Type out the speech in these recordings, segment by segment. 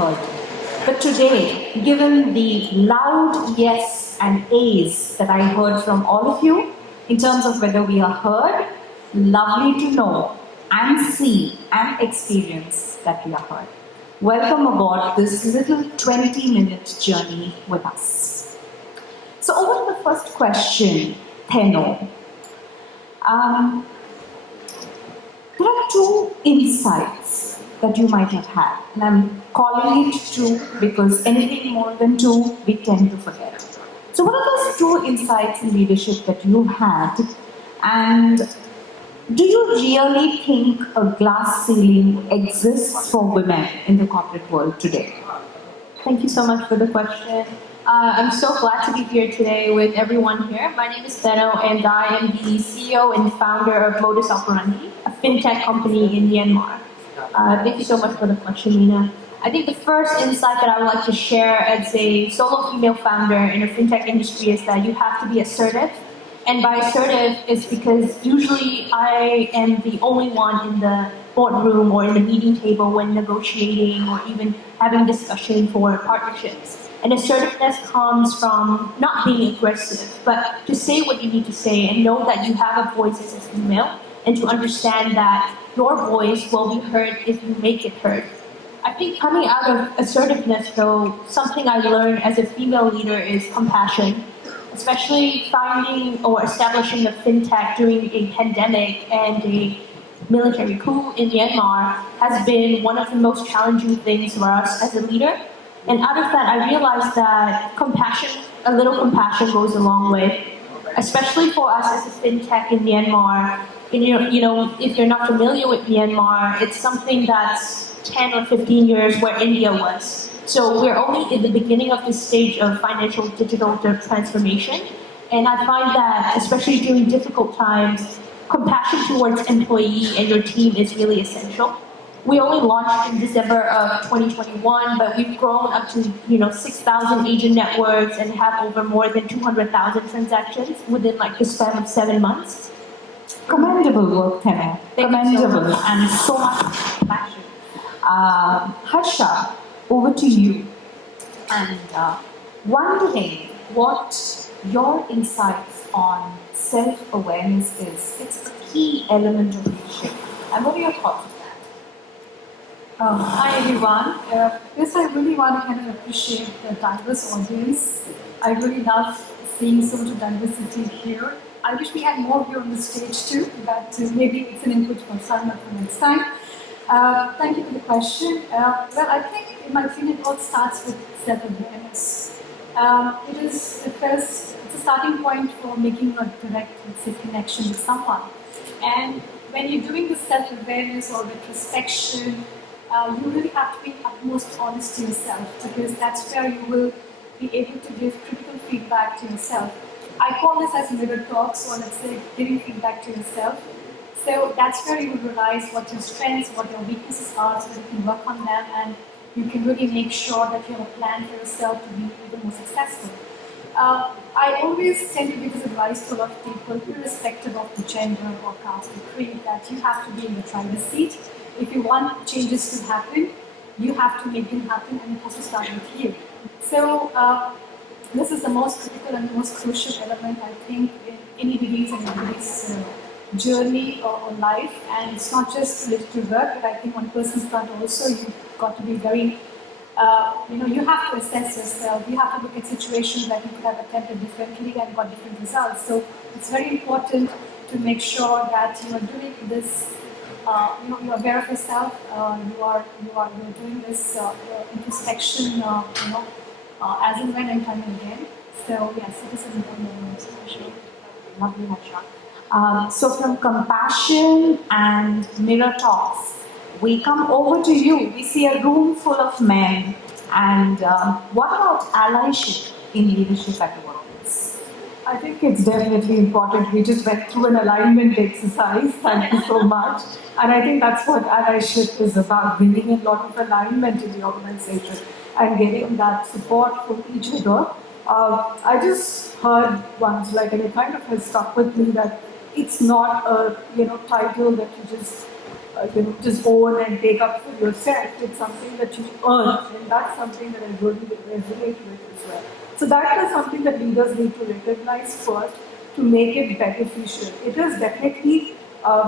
heard. But today, given the loud yes and ayes that I heard from all of you, in terms of whether we are heard, lovely to know and see and experience that we are heard. Welcome aboard this little 20-minute journey with us. So over to the first question, Theno. There are two insights that you might have had, and I'm calling it two because anything more than two, we tend to forget. So what are those two insights in leadership that you had, and do you really think a glass ceiling exists for women in the corporate world today? Thank you so much for the question. I'm so glad to be here today with everyone here. My name is Theno, and I am the CEO and founder of Modus Operandi, a fintech company in Myanmar. Thank you so much for the question, Meena. I think the first insight that I would like to share as a solo female founder in a fintech industry is that you have to be assertive. And by assertive is because usually I am the only one in the boardroom or in the meeting table when negotiating or even having discussion for partnerships. And assertiveness comes from not being aggressive, but to say what you need to say and know that you have a voice as a female and to understand that your voice will be heard if you make it heard. I think coming out of assertiveness, though, something I learned as a female leader is compassion, especially finding or establishing a fintech during a pandemic and a military coup in Myanmar has been one of the most challenging things for us as a leader. And out of that, I realized that compassion, a little compassion goes a long way, especially for us as a fintech in Myanmar. If you're not familiar with Myanmar, it's something that's 10 or 15 years where India was. So we're only in the beginning of this stage of financial digital transformation. And I find that, especially during difficult times, compassion towards employee and your team is really essential. We only launched in December of 2021, but we've grown up to 6,000 agent networks and have over more than 200,000 transactions within the span of 7 months. Commendable work, Theno. Commendable and so much passion. Harsha, over to you. And wondering what your insights on self-awareness is. It's a key element of leadership. And what are your thoughts on that? Hi everyone. Yes, I really want to kind of appreciate the diverse audience. I really love seeing so much diversity here. I wish we had more here on the stage too, but maybe it's an input for Salma for next time. Thank you for the question. Well, I think in my opinion, it all starts with self-awareness. It's a starting point for making a direct, connection with someone. And when you're doing the self-awareness or retrospection, you really have to be utmost honest to yourself, because that's where you will be able to give critical feedback to yourself. I call this as mirror talks, or let's say giving feedback to yourself. So that's where you will realize what your strengths, what your weaknesses are, so that you can work on them and you can really make sure that you have a plan for yourself to be even more successful. I always tend to give this advice to a lot of people, irrespective of the gender or caste or creed, that you have to be in the driver's seat. If you want changes to happen, you have to make them happen, and it has to start with you. So this is the most critical and the most crucial element, I think, in anybody's journey or life. And it's not just related to work, but I think on person's front also, you've got to be very, you have to assess yourself. You have to look at situations that you could have attempted differently and got different results. So it's very important to make sure that you are doing this. You're aware of yourself. You're doing this introspection. As and when and time and again. So yes, it is an important element for sure. Lovely, Harsha. So from compassion and mirror talks, we come over to you. We see a room full of men. And what about allyship in leadership at the workplace? I think it's definitely important. We just went through an alignment exercise. Thank you so much. And I think that's what allyship is about, bringing a lot of alignment in the organization and getting that support from each other. I just heard once, and it kind of has stuck with me, that it's not a title that you just just own and take up for yourself. It's something that you earn, and that's something that I really resonate with as well. So that is something that leaders need to recognize first to make it beneficial. It is definitely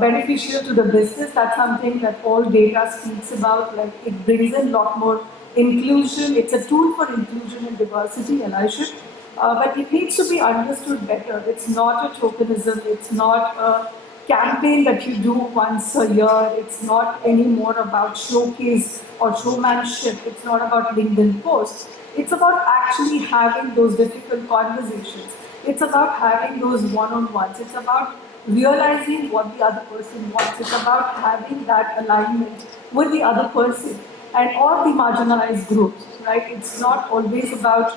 beneficial to the business. That's something that all data speaks about. Like it brings in a lot more inclusion. It's a tool for inclusion and diversity, allyship. But it needs to be understood better. It's not a tokenism. It's not a campaign that you do once a year. It's not anymore about showcase or showmanship. It's not about LinkedIn posts. It's about actually having those difficult conversations. It's about having those one-on-ones. It's about realizing what the other person wants. It's about having that alignment with the other person and all the marginalized groups, right? It's not always about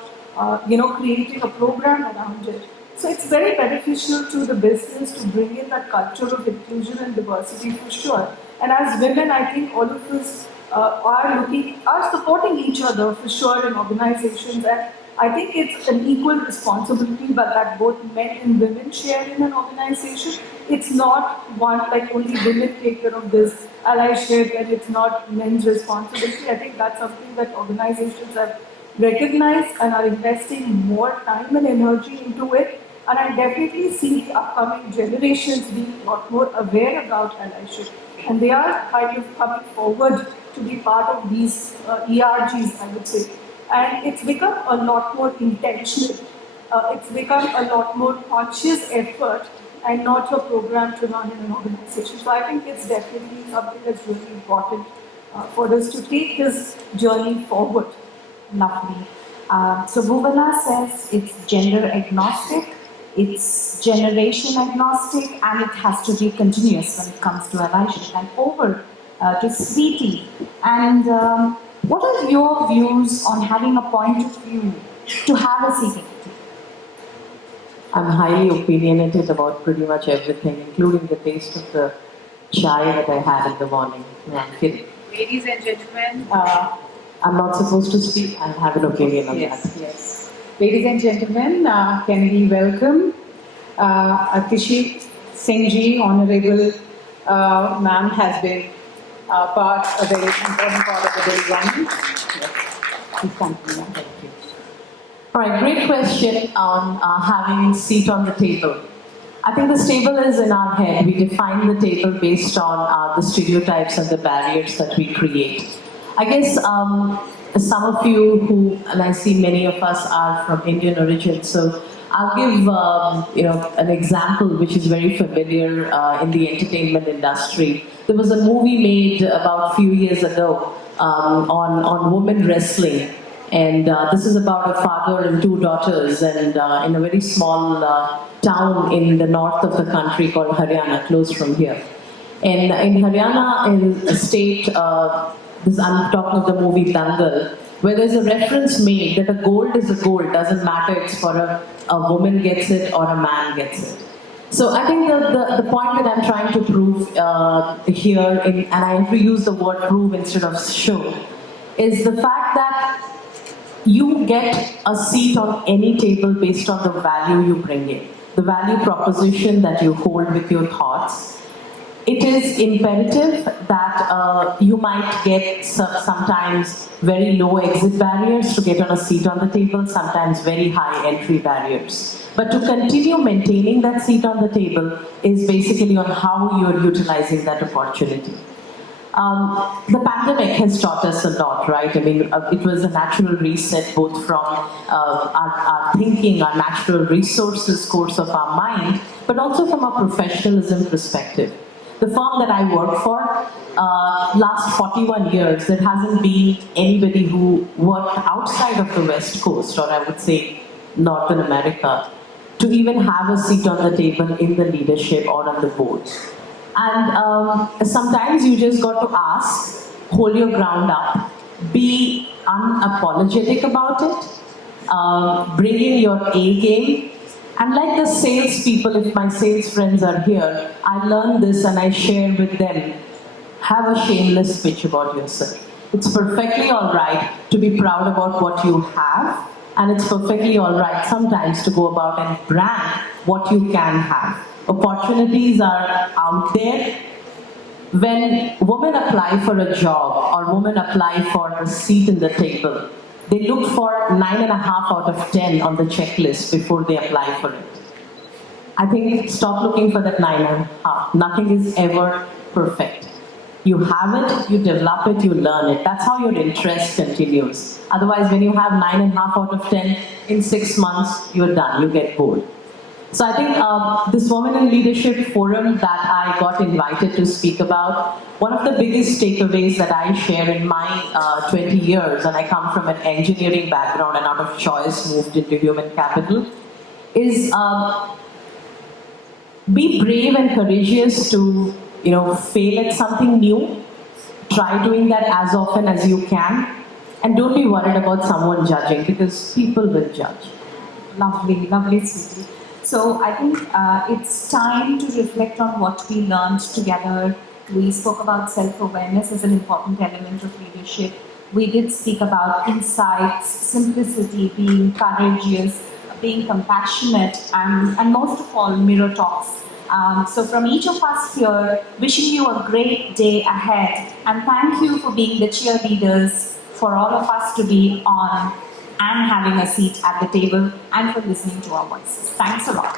creating a program around it. So it's very beneficial to the business to bring in that culture of inclusion and diversity for sure. And as women, I think all of us are supporting each other for sure in organizations. And I think it's an equal responsibility, but that both men and women share in an organization. It's not one like only women take care of this allyship and it's not men's responsibility. I think that's something that organizations have recognized and are investing more time and energy into it. And I definitely see the upcoming generations being a lot more aware about allyship. And they are kind of coming forward to be part of these ERGs, I would say. And it's become a lot more intentional. It's become a lot more conscious effort and not a program to run in an organization. So I think it's definitely something that's really important for us to take this journey forward. Lovely. So Bhuvana says it's gender agnostic, it's generation agnostic, and it has to be continuous when it comes to allyship. And over to Sweety. And what are your views on having a point of view to have a seating? I'm highly opinionated about pretty much everything, including the taste of the chai that I had in the morning. No, I'm kidding. Ladies and gentlemen, I'm not supposed to speak. I have an opinion on yes, that. yes. Ladies and gentlemen, can we welcome Atishi Singhji, Honorable Ma'am has been a very important part of the day running. Yes, please continue. Thank you. All right, great question on having seat on the table. I think this table is in our head. We define the table based on the stereotypes and the barriers that we create. I guess some of you who, and I see many of us are from Indian origin, so I'll give an example which is very familiar in the entertainment industry. There was a movie made about a few years ago on women wrestling, and this is about a father and two daughters, and in a very small town in the north of the country called Haryana, close from here. And in Haryana, in a state, I'm talking of the movie Dangal, where there's a reference made that a gold is a gold, doesn't matter it's for a woman gets it or a man gets it. So I think the point that I'm trying to prove here, and I have to use the word prove instead of show, is the fact that you get a seat on any table based on the value you bring in, the value proposition that you hold with your thoughts. It is imperative that you might get sometimes very low exit barriers to get on a seat on the table, sometimes very high entry barriers. But to continue maintaining that seat on the table is basically on how you're utilizing that opportunity. The pandemic has taught us a lot, right? I mean, it was a natural reset both from our thinking, our natural resources course of our mind, but also from a professionalism perspective. The firm that I work for, last 41 years, there hasn't been anybody who worked outside of the West Coast, or I would say Northern America, to even have a seat on the table in the leadership or on the board. And sometimes you just got to ask, hold your ground up, be unapologetic about it, bring in your A game. And like the sales people, if my sales friends are here, I learned this and I share with them. Have a shameless pitch about yourself. It's perfectly all right to be proud about what you have, and it's perfectly all right sometimes to go about and brand what you can have. Opportunities are out there. when women apply for a job or women apply for a seat in the table, they look for 9.5 out of 10 on the checklist before they apply for it. I think stop looking for that 9.5. Nothing is ever perfect. You have it, you develop it, you learn it. That's how your interest continues. Otherwise, when you have 9.5 out of 10 in 6 months, you're done, you get bored. So I think this Women in Leadership Forum that I got invited to speak about, one of the biggest takeaways that I share in my 20 years, and I come from an engineering background and out of choice moved into human capital, is be brave and courageous to fail at something new. Try doing that as often as you can. And don't be worried about someone judging, because people will judge. Lovely, lovely, Sweety. So I think it's time to reflect on what we learned together. We spoke about self-awareness as an important element of leadership. We did speak about insights, simplicity, being courageous, being compassionate, and most of all, mirror talks. So from each of us here, wishing you a great day ahead, and thank you for being the cheerleaders for all of us to be on and having a seat at the table, and for listening to our voices. Thanks a lot.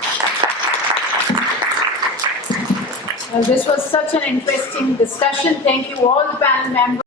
Well, this was such an interesting discussion. Thank you all the panel members.